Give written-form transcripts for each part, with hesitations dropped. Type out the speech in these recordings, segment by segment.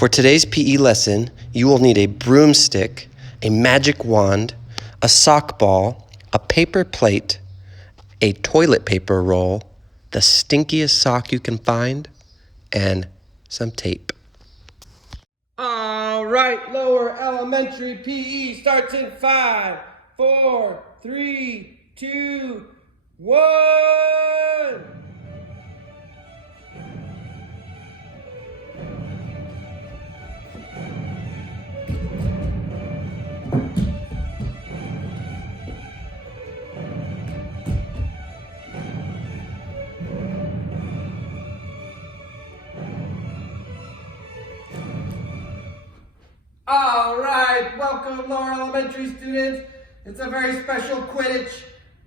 For today's PE lesson, you will need a broomstick, a magic wand, a sock ball, a paper plate, a toilet paper roll, the stinkiest sock you can find, and some tape. All right, lower elementary PE starts in 5, 4, 3, 2, 1. All right, welcome lower elementary students. It's a very special Quidditch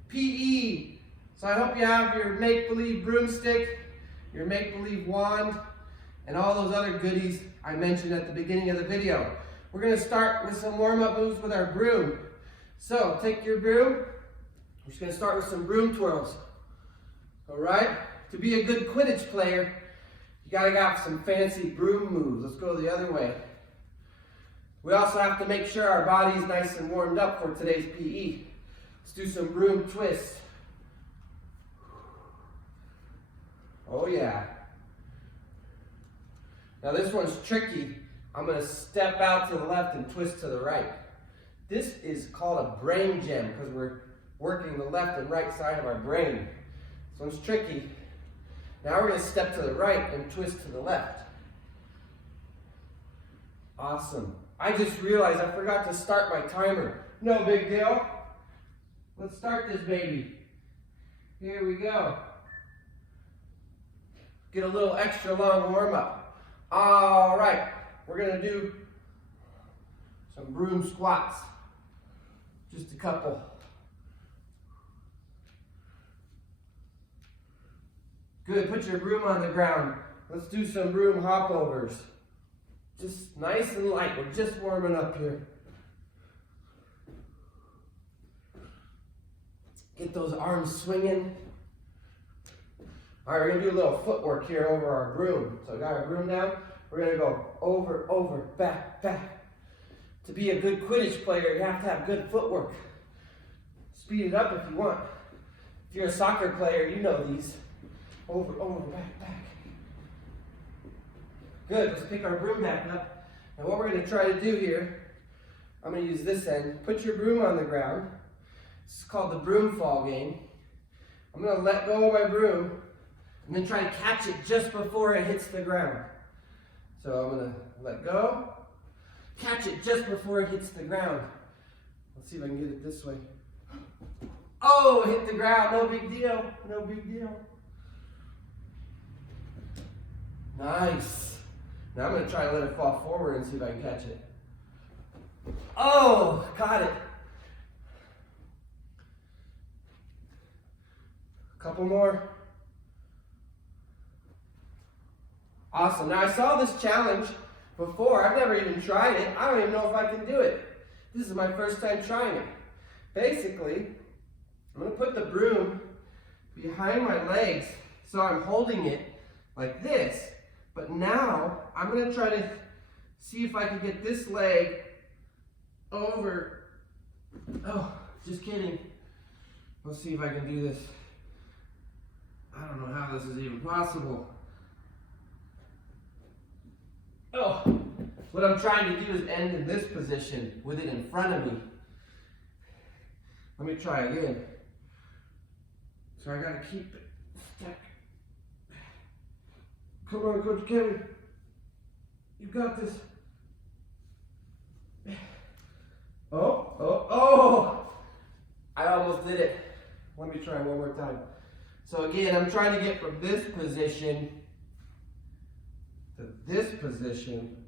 PE. So I hope you have your make-believe broomstick, your make-believe wand, and all those other goodies I mentioned at the beginning of the video. We're gonna start with some warm-up moves with our broom. So take your broom. We're just gonna start with some broom twirls. All right, to be a good Quidditch player, you gotta have some fancy broom moves. Let's go the other way. We also have to make sure our body's nice and warmed up for today's PE. Let's do some broom twists. Oh yeah. Now this one's tricky. I'm gonna step out to the left and twist to the right. This is called a brain gem because we're working the left and right side of our brain. This one's tricky. Now we're gonna step to the right and twist to the left. Awesome. I just realized I forgot to start my timer. No big deal. Let's start this baby. Here we go. Get a little extra long warm up. All right, we're gonna do some broom squats. Just a couple. Good, put your broom on the ground. Let's do some broom hopovers. Just nice and light. We're just warming up here. Get those arms swinging. All right, we're gonna do a little footwork here over our broom. So I got our broom down. We're gonna go over, over, back, back. To be a good Quidditch player, you have to have good footwork. Speed it up if you want. If you're a soccer player, you know these. Over, over, back, back. Good, let's pick our broom back up. Now what we're gonna try to do here, I'm gonna use this end. Put your broom on the ground. This is called the broom fall game. I'm gonna let go of my broom and then try to catch it just before it hits the ground. So I'm gonna let go, catch it just before it hits the ground. Let's see if I can get it this way. Oh, hit the ground, no big deal, no big deal. Nice. Now I'm going to try to let it fall forward and see if I can catch it. Oh, got it. A couple more. Awesome. Now I saw this challenge before. I've never even tried it. I don't even know if I can do it. This is my first time trying it. Basically, I'm going to put the broom behind my legs so I'm holding it like this. But now, I'm going to try to see if I can get this leg over. Oh, just kidding. Let's see if I can do this. I don't know how this is even possible. Oh, what I'm trying to do is end in this position with it in front of me. Let me try again. So I got to keep it stuck. Come on, Coach Kevin. You got this. Oh, oh, oh! I almost did it. Let me try one more time. So again, I'm trying to get from this position to this position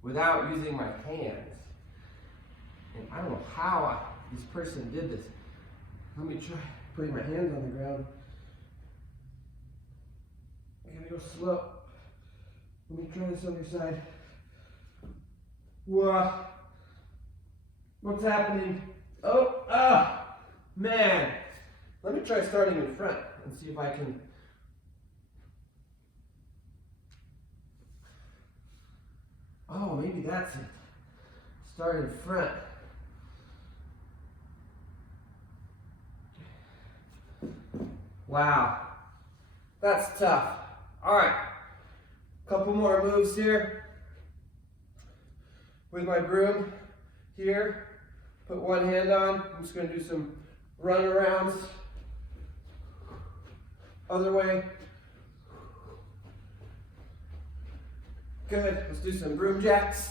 without using my hands. And I don't know how this person did this. Let me try putting my hands on the ground. I gotta go slow. Let me try this other side. Whoa. What's happening? Oh, man. Let me try starting in front and see if I can. Oh, maybe that's it. Start in front. Wow, that's tough. All right, couple more moves here. With my broom here, put one hand on. I'm just gonna do some run arounds. Other way. Good, let's do some broom jacks.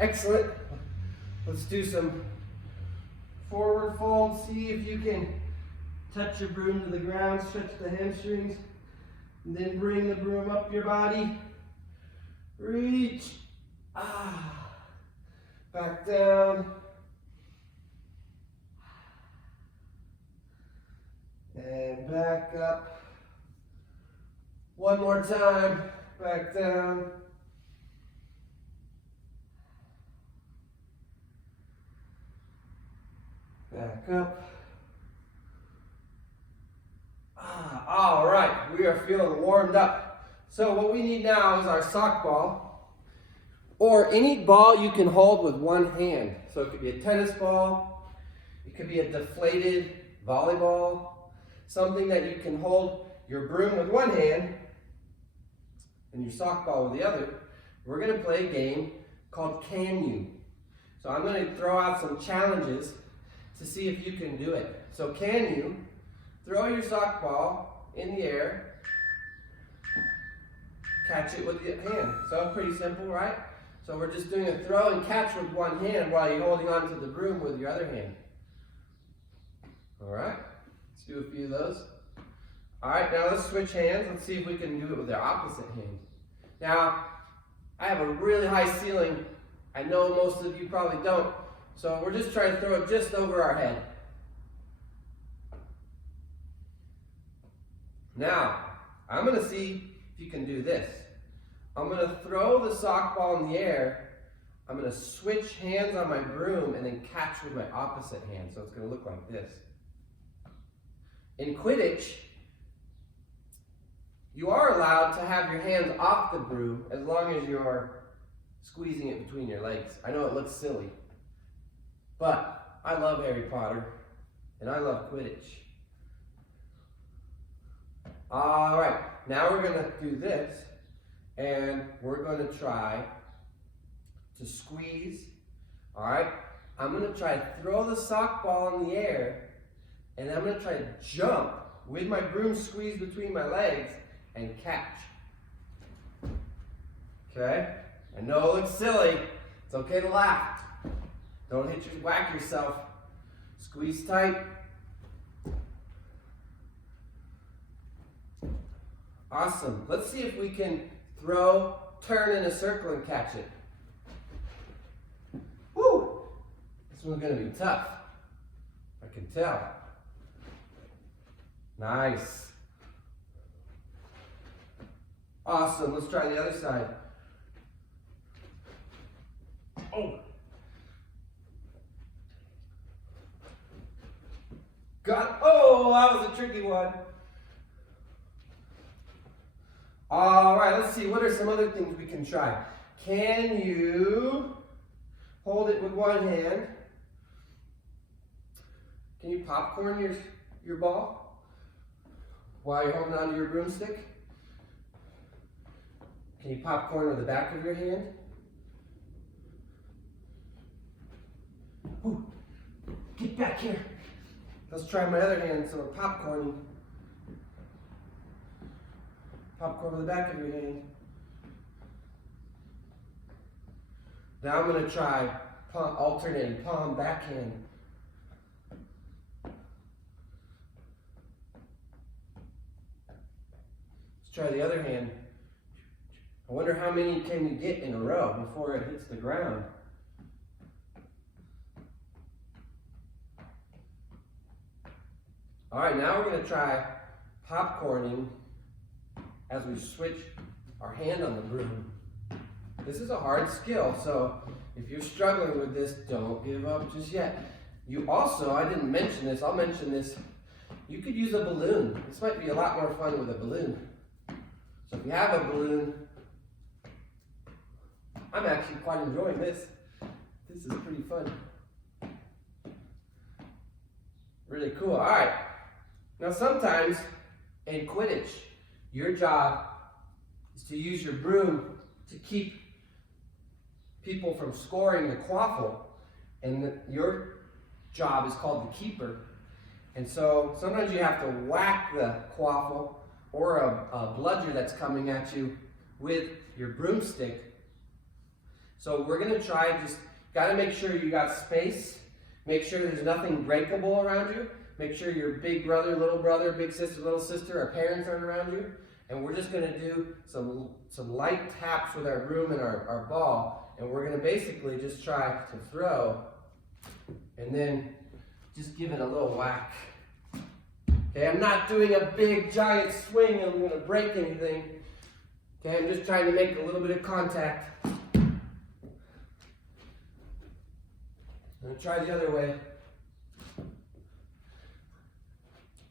Excellent. Let's do some forward fold. See if you can touch your broom to the ground, stretch the hamstrings, and then bring the broom up your body. Reach. Back down. And back up. One more time. Back down. Back up. All right, we are feeling warmed up. So what we need now is our sock ball, or any ball you can hold with one hand. So it could be a tennis ball, it could be a deflated volleyball, something that you can hold your broom with one hand and your sock ball with the other. We're gonna play a game called Can You? So I'm gonna throw out some challenges to see if you can do it. So can you throw your sock ball in the air, catch it with your hand? So pretty simple, right? So we're just doing a throw and catch with one hand while you're holding on to the broom with your other hand. All right, let's do a few of those. All right, now let's switch hands. Let's see if we can do it with our opposite hand. Now, I have a really high ceiling. I know most of you probably don't. So we're just trying to throw it just over our head. Now, I'm going to see if you can do this. I'm going to throw the sock ball in the air. I'm going to switch hands on my broom and then catch with my opposite hand. So it's going to look like this. In Quidditch, you are allowed to have your hands off the broom as long as you're squeezing it between your legs. I know it looks silly, but I love Harry Potter and I love Quidditch. All right, now we're going to do this, and we're going to try to squeeze. All right, I'm going to try to throw the sock ball in the air, and I'm going to try to jump with my broom squeezed between my legs and catch. Okay? I know it looks silly. It's okay to laugh. Don't whack yourself. Squeeze tight. Awesome. Let's see if we can throw, turn in a circle and catch it. Woo! This one's going to be tough. I can tell. Nice. Awesome. Let's try the other side. Oh. Oh, that was a tricky one. All right, let's see. What are some other things we can try? Can you hold it with one hand? Can you popcorn your ball while you're holding onto your broomstick? Can you popcorn with the back of your hand? Ooh, get back here. Let's try my other hand, so we're popcorning. Popcorn with the back of your hand. Now I'm going to try alternating palm, backhand. Let's try the other hand. I wonder how many can you get in a row before it hits the ground. All right, now we're going to try popcorning as we switch our hand on the broom. This is a hard skill, so if you're struggling with this, don't give up just yet. You also, I didn't mention this, I'll mention this. You could use a balloon. This might be a lot more fun with a balloon. So if you have a balloon, I'm actually quite enjoying this. This is pretty fun. Really cool. All right. Now sometimes in Quidditch, your job is to use your broom to keep people from scoring the quaffle, and your job is called the keeper. And so sometimes you have to whack the quaffle or a bludger that's coming at you with your broomstick. So we're gonna try, just gotta make sure you got space, make sure there's nothing breakable around you, make sure your big brother, big sister, little sister, or parents aren't around you. And we're just gonna do some light taps with our broom and our ball, and we're gonna basically just try to throw, and then just give it a little whack. Okay, I'm not doing a big giant swing, I'm gonna break anything. Okay, I'm just trying to make a little bit of contact. I'm gonna try the other way.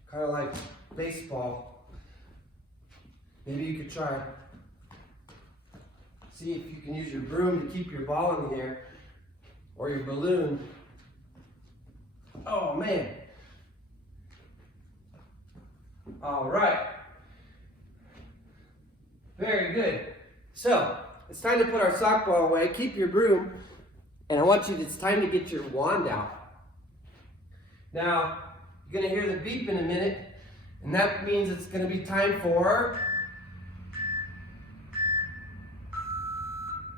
Kind of like baseball. Maybe you could try. See if you can use your broom to keep your ball in the air, or your balloon. Oh man. All right. Very good. So, it's time to put our sock ball away. Keep your broom. And I want you, it's time to get your wand out. Now, you're going to hear the beep in a minute. And that means it's going to be time for...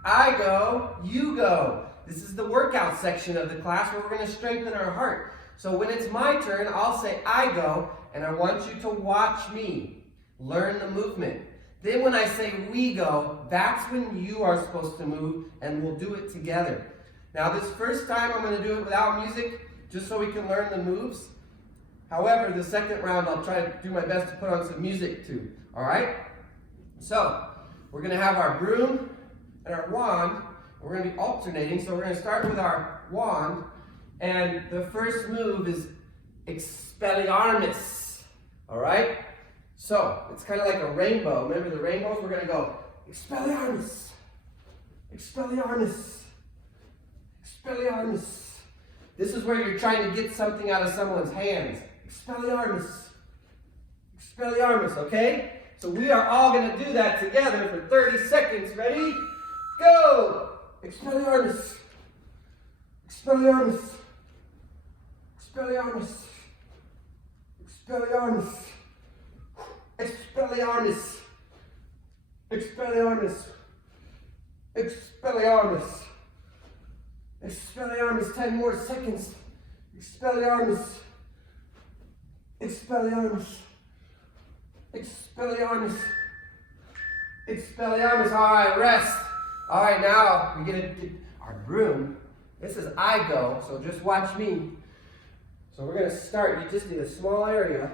I go, you go. This is the workout section of the class where we're going to strengthen our heart. So when it's my turn, I'll say I go, and I want you to watch me. Learn the movement. Then when I say we go, that's when you are supposed to move, and we'll do it together. Now this first time I'm going to do it without music, just so we can learn the moves. However, the second round I'll try to do my best to put on some music too. Alright? So, we're going to have our broom and our wand. We're going to be alternating, so we're going to start with our wand. And the first move is Expelliarmus. Alright? So, it's kind of like a rainbow. Remember the rainbows? We're going to go Expelliarmus. Expelliarmus. Expelliarmus. This is where you're trying to get something out of someone's hands. Expelliarmus. Expelliarmus, okay? So we are all going to do that together for 30 seconds. Ready? Go! Expelliarmus. Expelliarmus. Expelliarmus. Expelliarmus. Expelliarmus. Expelliarmus. Expelliarmus. Expelliarmus. 10 more seconds. Expelliarmus. Expelliarmus. Expelliarmus. Expelliarmus. All right, rest. All right, now we're gonna get our broom. This is I go, so just watch me. So we're gonna start. You just need a small area.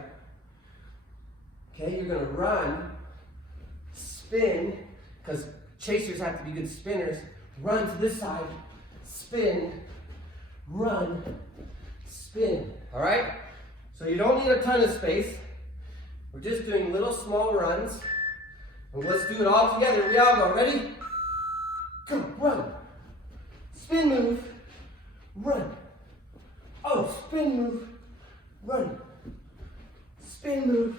Okay, you're gonna run, spin, because chasers have to be good spinners. Run to this side, spin, run, spin. All right? So you don't need a ton of space. We're just doing little small runs. And let's do it all together. We all go. Ready? Come, run. Spin move, run. Oh, spin move, run. Spin move,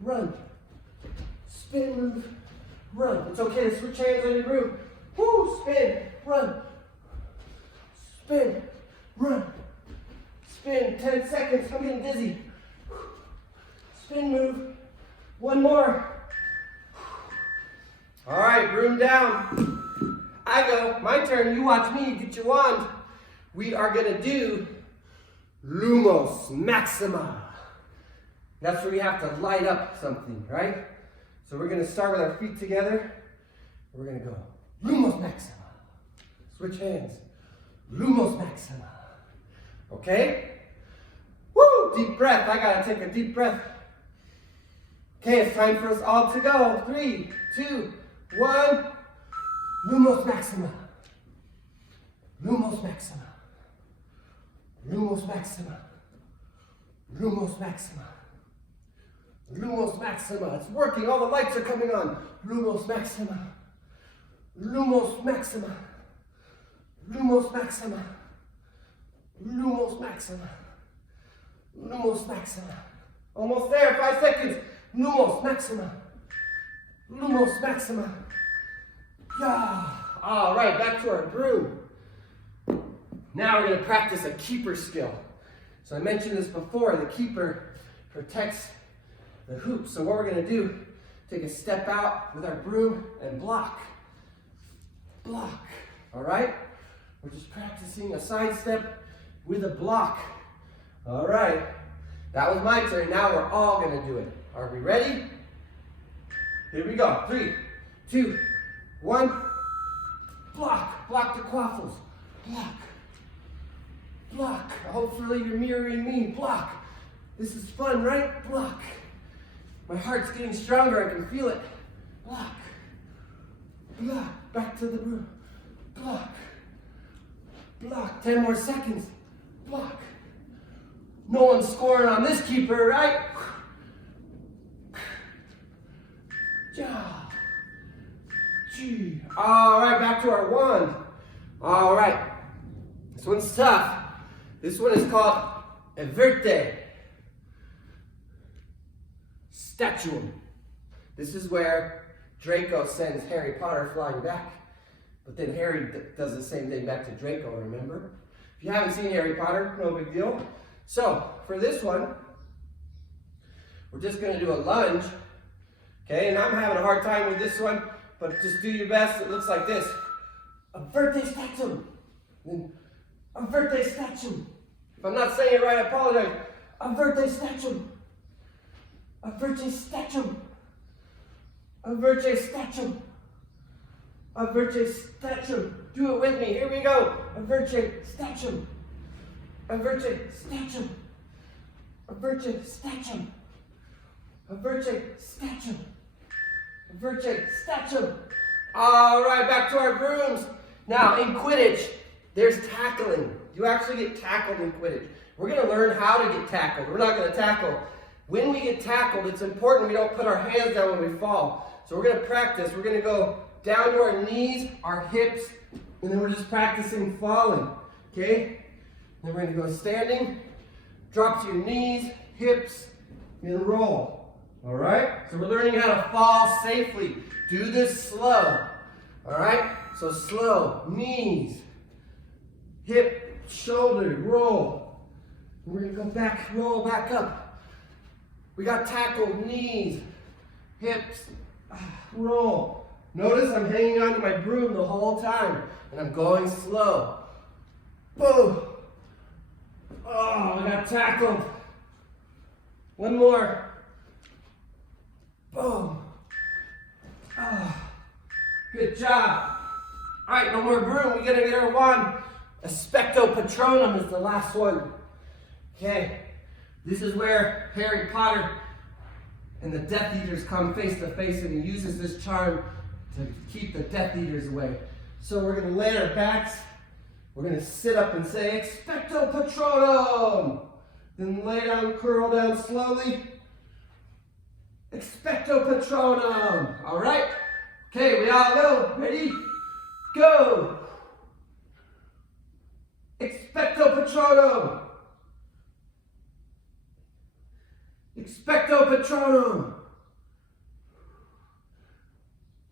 run. Spin move, run. It's okay to switch hands on your broom. Woo, spin, run. Spin, run. Spin, 10 seconds. I'm getting dizzy. Spin move. One more. All right, broom down. I go. My turn. You watch me. Get your wand. We are going to do Lumos Maxima. That's where you have to light up something, right? So we're going to start with our feet together. We're going to go Lumos Maxima. Switch hands. Lumos Maxima. Okay? Woo! Deep breath. I got to take a deep breath. Okay, it's time for us all to go. 3, 2, 1. Lumos Maxima. Lumos maxima. Lumos maxima. Lumos maxima. Lumos maxima. It's working. All the lights are coming on. Lumos maxima. Lumos maxima. Lumos maxima. Lumos maxima. Lumos maxima. Almost there. 5 seconds. Lumos maxima. Lumos maxima. Yeah. All right, back to our broom. Now we're going to practice a keeper skill. So I mentioned this before. The keeper protects the hoop. So what we're going to do, take a step out with our broom and block. Block. All right? We're just practicing a side step with a block. All right. That was my turn. Now we're all going to do it. Are we ready? Here we go. 3, 2, 1. Block. Block the quaffles. Block. Block. Hopefully you're mirroring me. Block. This is fun, right? Block. My heart's getting stronger. I can feel it. Block. Block. Back to the broom. Block. Block. 10 more seconds. Block. No one's scoring on this keeper, right? Ja. Gee. All right, back to our wand. All right. This one's tough. This one is called Everte. Statuum. This is where Draco sends Harry Potter flying back. But then Harry does the same thing back to Draco, remember? If you haven't seen Harry Potter, no big deal. So, for this one, we're just going to do a lunge. Okay, and I'm having a hard time with this one, but just do your best. It looks like this. Everte statuum. Then Everte statuum. If I'm not saying it right, I apologize. Everte statuum. Everte statuum. Everte statuum. Everte statuum. Do it with me. Here we go. Everte statuum. Everte statuum. Everte statuum. Everte statuum. Everte statuum. All right, back to our brooms. Now, in Quidditch, there's tackling. You actually get tackled in Quidditch. We're going to learn how to get tackled. We're not going to tackle. When we get tackled, it's important we don't put our hands down when we fall. So we're going to practice. We're going to go down to our knees, our hips, and then we're just practicing falling. Okay? Then we're going to go standing, drop to your knees, hips, and roll. All right? So we're learning how to fall safely. Do this slow. All right? So slow, knees, hip, shoulder, roll. And we're going to go back, roll back up. We got tackled, knees, hips, roll. Notice I'm hanging onto my broom the whole time, and I'm going slow. Boom. Oh, I got tackled. One more. Boom. Oh, good job. All right, no more broom. We gotta get our wand. Expecto Patronum is the last one. Okay, this is where Harry Potter and the Death Eaters come face to face, and he uses this charm to keep the Death Eaters away. So we're gonna lay our backs. We're gonna sit up and say, Expecto Patronum. Then lay down, curl down slowly. Expecto Patronum. All right? Okay, we all go. Ready? Go. Expecto Patronum. Expecto Patronum.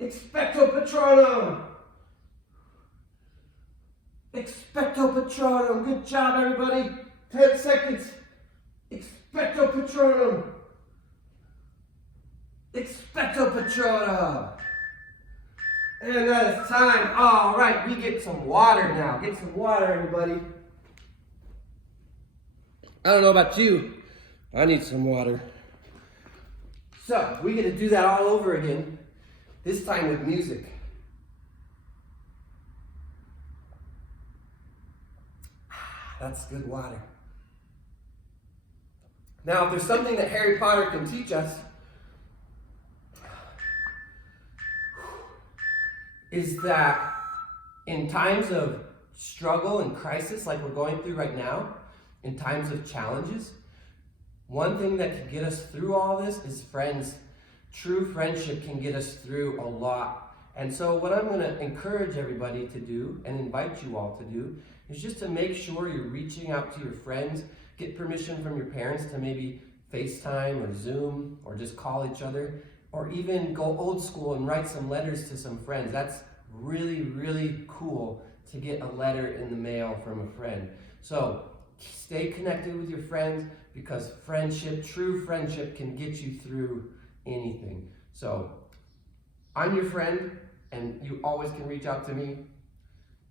Expecto Patronum. Expecto Patronum. Good job, everybody. 10 seconds. Expecto Patronum. Expecto Patronum. And that is time. All right, we get some water now. Get some water, everybody. I don't know about you. I need some water. So, we get to do that all over again. This time with music. That's good water. Now, if there's something that Harry Potter can teach us, is that in times of struggle and crisis like we're going through right now, in times of challenges, one thing that can get us through all this is friends. True friendship can get us through a lot. And so what I'm going to encourage everybody to do and invite you all to do is just to make sure you're reaching out to your friends, get permission from your parents to maybe FaceTime or Zoom or just call each other, or even go old school and write some letters to some friends. That's really, really cool to get a letter in the mail from a friend. So stay connected with your friends, because friendship, true friendship, can get you through anything. So I'm your friend, and you always can reach out to me.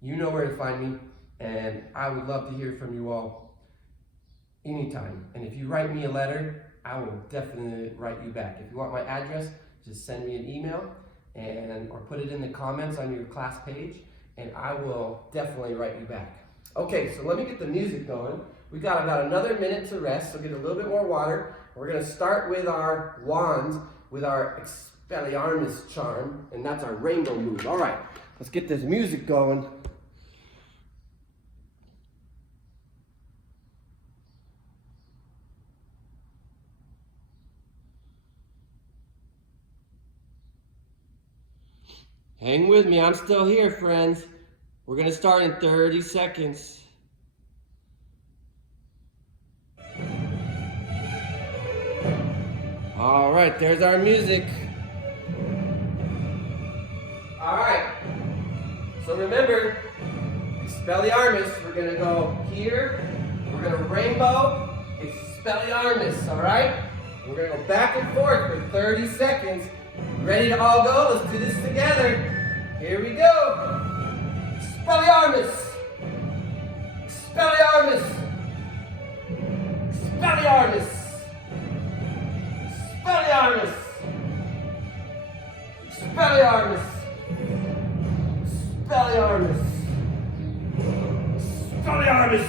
You know where to find me, and I would love to hear from you all anytime. And if you write me a letter, I will definitely write you back. If you want my address, just send me an email or put it in the comments on your class page, and I will definitely write you back. Okay, so let me get the music going. We got about another minute to rest, so get a little bit more water. We're going to start with our wands, with our Expelliarmus charm, and that's our rainbow move. All right, let's get this music going. Hang with me, I'm still here, friends. We're going to start in 30 seconds. All right, there's our music. All right, so remember, Expelliarmus, we're gonna go here, we're gonna rainbow, Expelliarmus, all right? We're gonna go back and forth for 30 seconds. Ready to all go? Let's do this together. Here we go. Expelliarmus, Expelliarmus, Expelliarmus. Expelliarmus! Expelliarmus! Expelliarmus! Expelliarmus!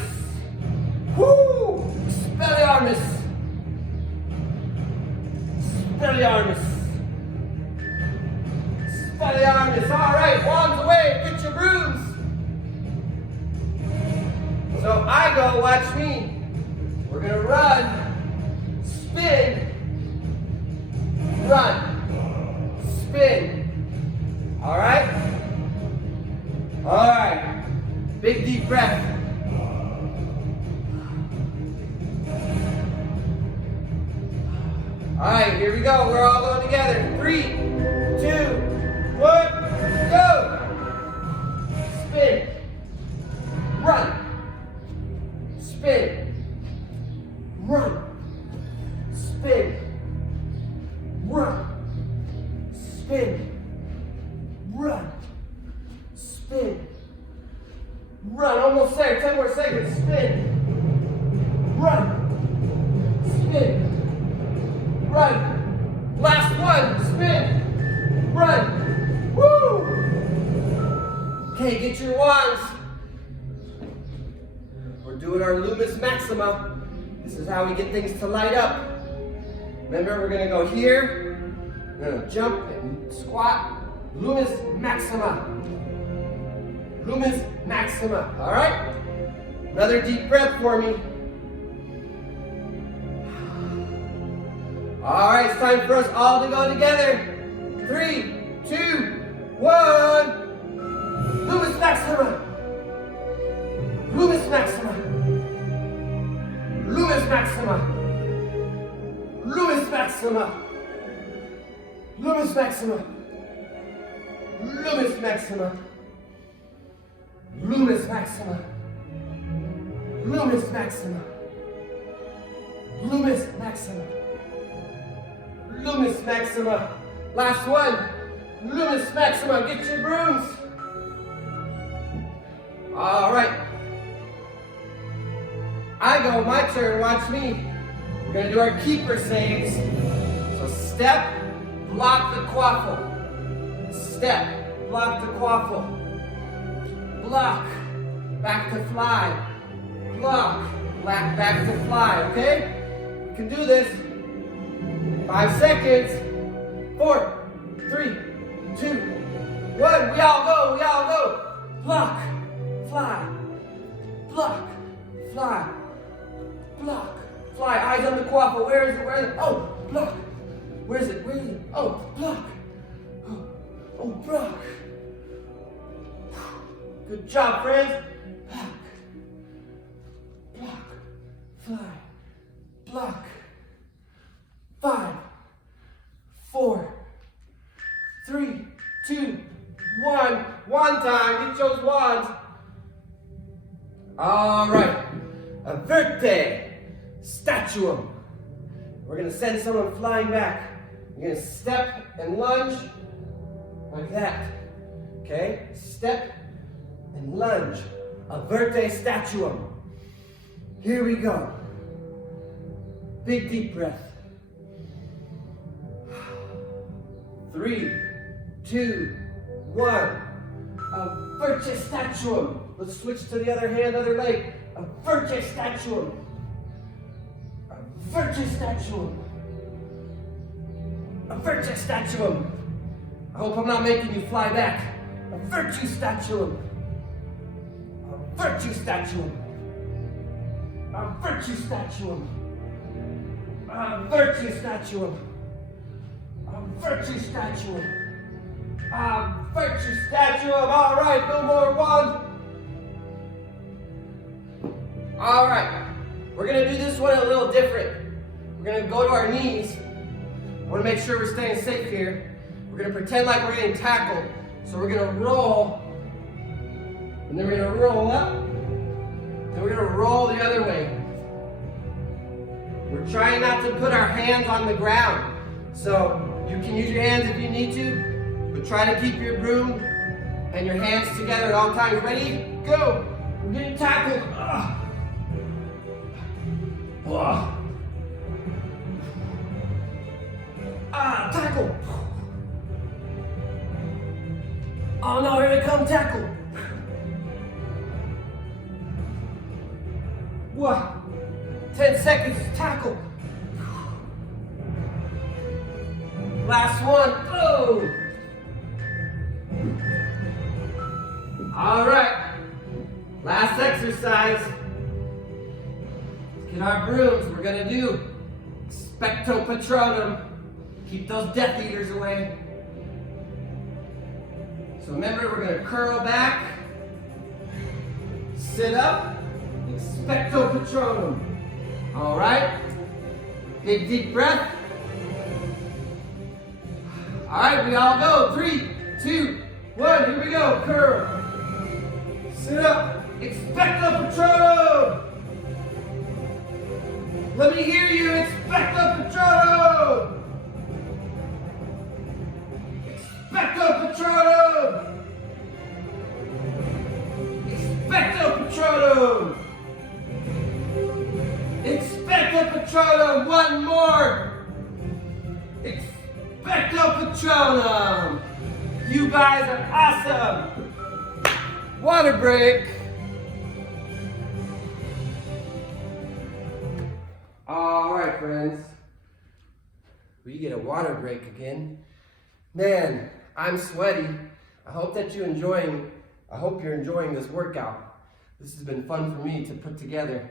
Woo! Expelliarmus! Expelliarmus! Expelliarmus! All right, wands away, get your brooms. So I go, watch me. We're gonna run, spin, run, spin. All right? All right. Big deep breath. All right, here we go. We're all going together. 3, 2, 1, go. Spin. Run. Spin. Run. Spin. Run, spin, run, spin, run. Almost there. 10 more seconds. Spin, run, spin, run. Last one. Spin, run. Woo! Okay, get your wands. We're doing our Lumis Maxima. This is how we get things to light up. Remember, we're gonna go here, we're gonna jump and squat, Lumis Maxima. Lumis Maxima, all right? Another deep breath for me. All right, it's time for us all to go together. 3, 2, 1. Lumis Maxima. Lumis Maxima. Lumis Maxima. Lumis Maxima. Lumis Maxima. Lumis Maxima. Lumis Maxima. Lumis Maxima. Lumis Maxima. Lumis Maxima. Last one. Lumis Maxima. Get your brooms. All right. I go, my turn, watch me. We're gonna do our keeper saves. So step, block the quaffle. Step, block the quaffle. Block, back to fly. Block, back to fly, okay? You can do this. 5 seconds. 4, 3, 2, 1. We all go. Block, fly, block, fly, block, fly. Eyes on the quaffle. Where is it? Where is it? Oh, block. Where is it? Where is it? Oh, block. Oh, block. Good job, friends. Block, block, fly, block. 5, 4, 3, 2, 1. One time. Get those wands. All right. Averte statuum. We're going to send someone flying back. You're going to step and lunge like that. Okay? Step and lunge. Averte statuum. Here we go. Big deep breath. 3, 2, 1. Averte statuum. Let's switch to the other hand, other leg. Averte statuum. Averte statuum. Averte statuum. I hope I'm not making you fly back. Averte statuum. Averte statuum. Averte statuum. Averte statuum. Averte statuum. Averte statuum. All right, no more one. All right, we're gonna do this one a little different. We're gonna go to our knees. I wanna make sure we're staying safe here. We're gonna pretend like we're getting tackled. So we're gonna roll, and then we're gonna roll up, then we're gonna roll the other way. We're trying not to put our hands on the ground. So you can use your hands if you need to, but try to keep your broom and your hands together at all times. Ready? Go! We're getting tackled. Tackle! Oh no, here they come, tackle! What? 10 seconds, tackle! Last one, oh! All right, last exercise. Let's get our brooms. We're gonna do Expecto Patronum. Keep those Death Eaters away. So remember, we're gonna curl back, sit up, Expecto Patronum. All right, big deep breath. All right, we all go. 3, 2, 1, here we go. Curl, sit up, Expecto Patronum. Let me hear you, Expecto Patronum. Expecto Patronum! Expecto Patronum! Expecto Patronum! One more! Expecto Patronum! You guys are awesome! Water break! Alright, friends. We get a water break again. Man, I'm sweaty. I hope you're enjoying this workout. This has been fun for me to put together.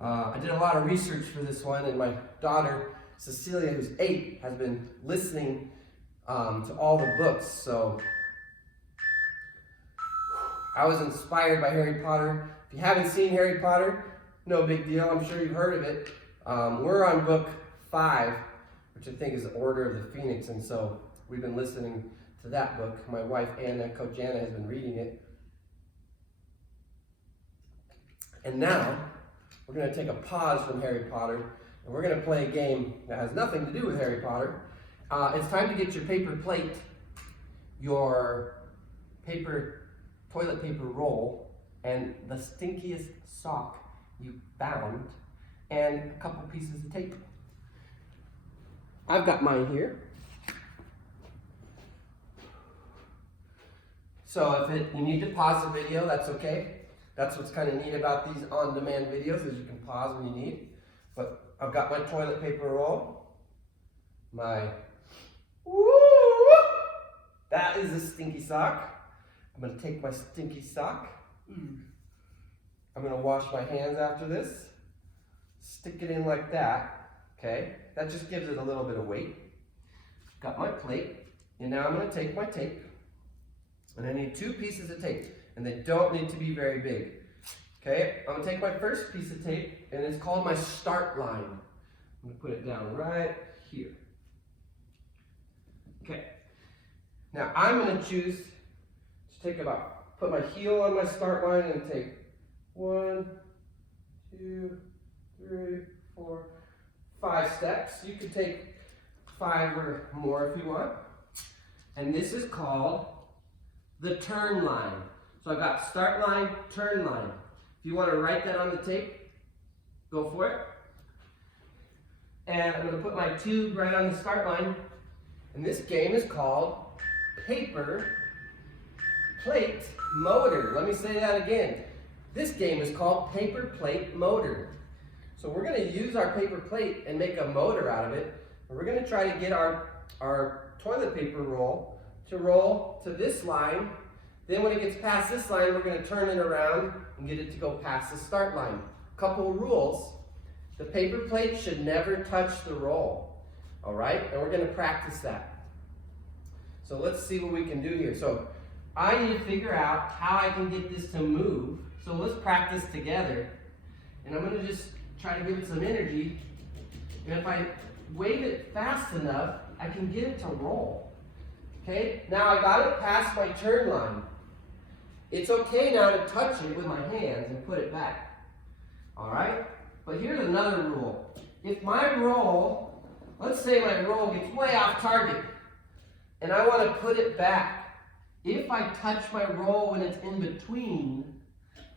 I did a lot of research for this one, and my daughter, Cecilia, who's 8, has been listening to all the books. So I was inspired by Harry Potter. If you haven't seen Harry Potter, no big deal. I'm sure you've heard of it. We're on book 5, which I think is the Order of the Phoenix, and so we've been listening to that book. My wife, Anna Kojana, has been reading it. And now, we're going to take a pause from Harry Potter, and we're going to play a game that has nothing to do with Harry Potter. It's time to get your paper plate, your toilet paper roll, and the stinkiest sock you found, and a couple pieces of tape. I've got mine here. So if you need to pause the video, that's okay. That's what's kind of neat about these on-demand videos, is you can pause when you need. But I've got my toilet paper roll. That is a stinky sock. I'm gonna take my stinky sock. I'm gonna wash my hands after this. Stick it in like that, okay? That just gives it a little bit of weight. Got my plate, and now I'm gonna take my tape, and I need 2 pieces of tape, and they don't need to be very big. Okay, I'm gonna take my first piece of tape, and it's called my start line. I'm gonna put it down right here. Okay, now I'm gonna choose to take put my heel on my start line and take 1, 2, 3, 4, 5 steps. You could take 5 or more if you want. And this is called the turn line. So I've got start line, turn line. If you want to write that on the tape, go for it. And I'm going to put my 2 right on the start line. And this game is called Paper Plate Motor. Let me say that again. This game is called Paper Plate Motor. So we're going to use our paper plate and make a motor out of it. And we're going to try to get our toilet paper roll to this line. Then when it gets past this line, we're going to turn it around and get it to go past the start line. Couple rules. The paper plate should never touch the roll. All right? And we're going to practice that. So let's see what we can do here. So I need to figure out how I can get this to move. So let's practice together. And I'm going to just try to give it some energy. And if I wave it fast enough, I can get it to roll. Okay? Now I got it past my turn line. It's okay now to touch it with my hands and put it back. All right? But here's another rule. If my roll, let's say my roll gets way off target, and I want to put it back. If I touch my roll when it's in between,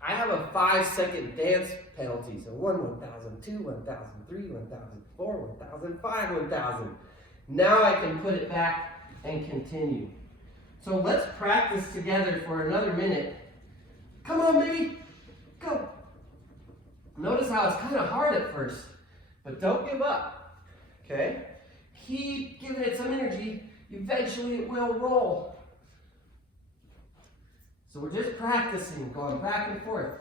I have a 5-second dance penalty. So 1, 1,000, 2, 1,000, 3, 1,000, 4, 1,000, 5, 1,000. Now I can put it back and continue. So let's practice together for another minute. Come on, baby. Go. Notice how it's kind of hard at first, but don't give up. Okay? Keep giving it some energy. Eventually it will roll. So we're just practicing, going back and forth.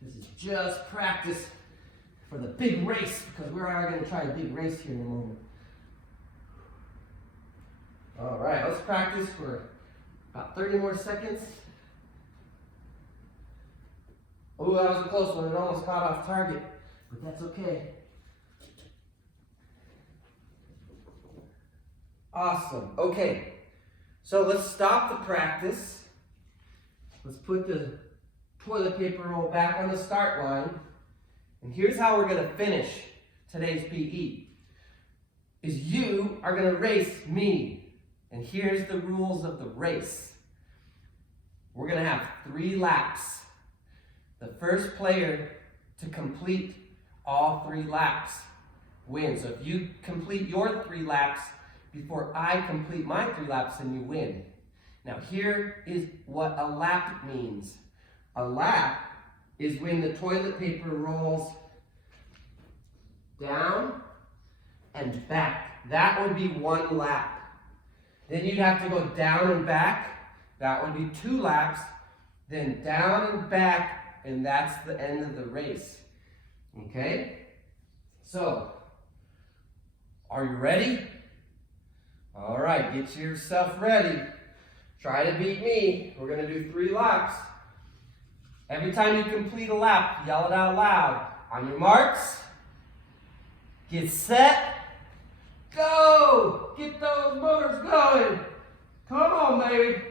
This is just practice for the big race, because we are going to try a big race here in a moment. All right, let's practice for about 30 more seconds. Oh, that was a close one. It almost caught off target, but that's okay. Awesome. Okay, so let's stop the practice. Let's put the toilet paper roll back on the start line. And here's how we're going to finish today's PE. Is you are going to race me. And here's the rules of the race. We're going to have 3 laps. The first player to complete all 3 laps wins. So if you complete your 3 laps before I complete my 3 laps, then you win. Now here is what a lap means. A lap is when the toilet paper rolls down and back. That would be 1 lap. Then you'd have to go down and back. That would be 2 laps. Then down and back, and that's the end of the race. Okay? So, are you ready? All right, get yourself ready. Try to beat me. We're going to do 3 laps. Every time you complete a lap, yell it out loud. On your marks, get set, go! Get those motors going. Come on, baby.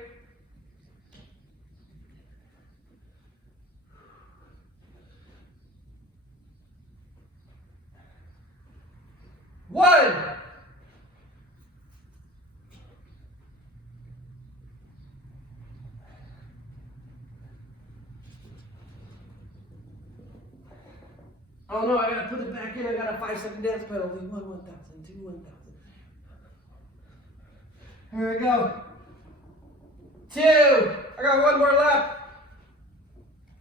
One. Oh no, I gotta put it back in. I got a 5-second dance penalty. 1, 1,000, 2, 1,000. Here we go. 2. I got 1 more lap.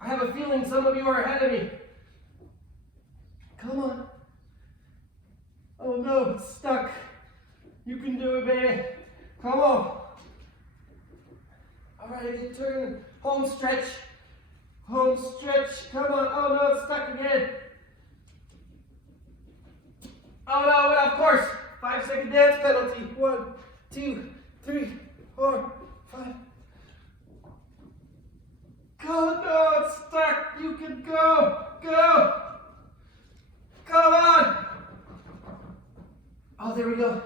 I have a feeling some of you are ahead of me. Come on. Oh no, it's stuck. You can do it, baby. Come on. All right, I get turn. Home stretch. Home stretch. Come on. Oh no, it's stuck again. Oh no, and of course, 5-second dance penalty. 1, 2, 3, 4, 5. Oh no, it's stuck. You can go. Go. Come on. Oh, there we go.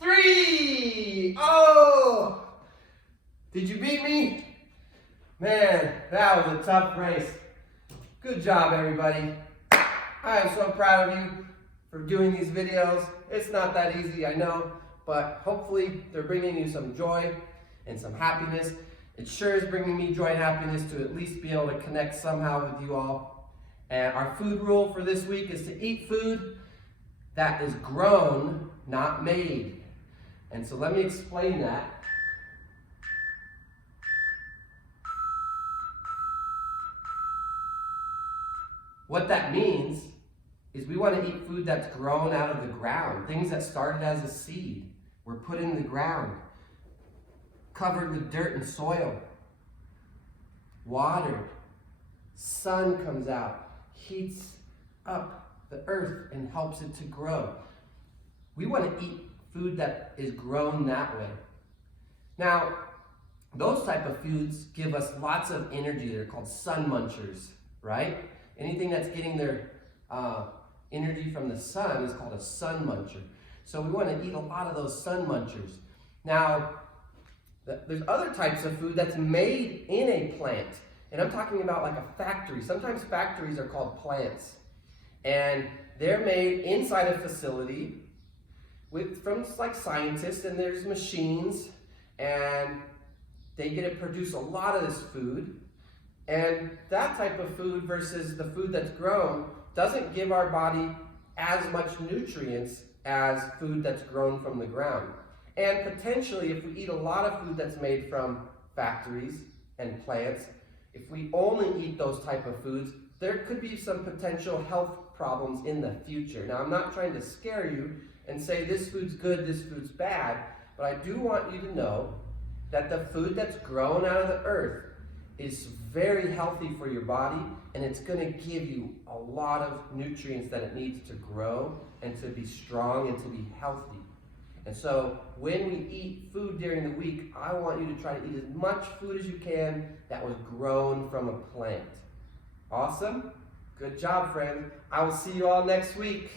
3. Oh. Did you beat me? Man, that was a tough race. Good job, everybody. I am so proud of you for doing these videos. It's not that easy, I know, but hopefully they're bringing you some joy and some happiness. It sure is bringing me joy and happiness to at least be able to connect somehow with you all. And our food rule for this week is to eat food that is grown, not made. And so let me explain that. What that means is we want to eat food that's grown out of the ground. Things that started as a seed were put in the ground, covered with dirt and soil, watered. Sun comes out, heats up the earth and helps it to grow. We want to eat food that is grown that way. Now, those type of foods give us lots of energy. They're called sun munchers, right? Anything that's getting their energy from the sun is called a sun muncher. So we want to eat a lot of those sun munchers. Now, there's other types of food that's made in a plant. And I'm talking about like a factory. Sometimes factories are called plants. And they're made inside a facility from like scientists, and there's machines, and they get to produce a lot of this food. And that type of food versus the food that's grown doesn't give our body as much nutrients as food that's grown from the ground. And potentially, if we eat a lot of food that's made from factories and plants, if we only eat those type of foods, there could be some potential health problems in the future. Now, I'm not trying to scare you and say this food's good, this food's bad, but I do want you to know that the food that's grown out of the earth is very healthy for your body, and it's going to give you a lot of nutrients that it needs to grow and to be strong and to be healthy. And so when we eat food during the week, I want you to try to eat as much food as you can that was grown from a plant. Awesome? Good job, friends. I will see you all next week.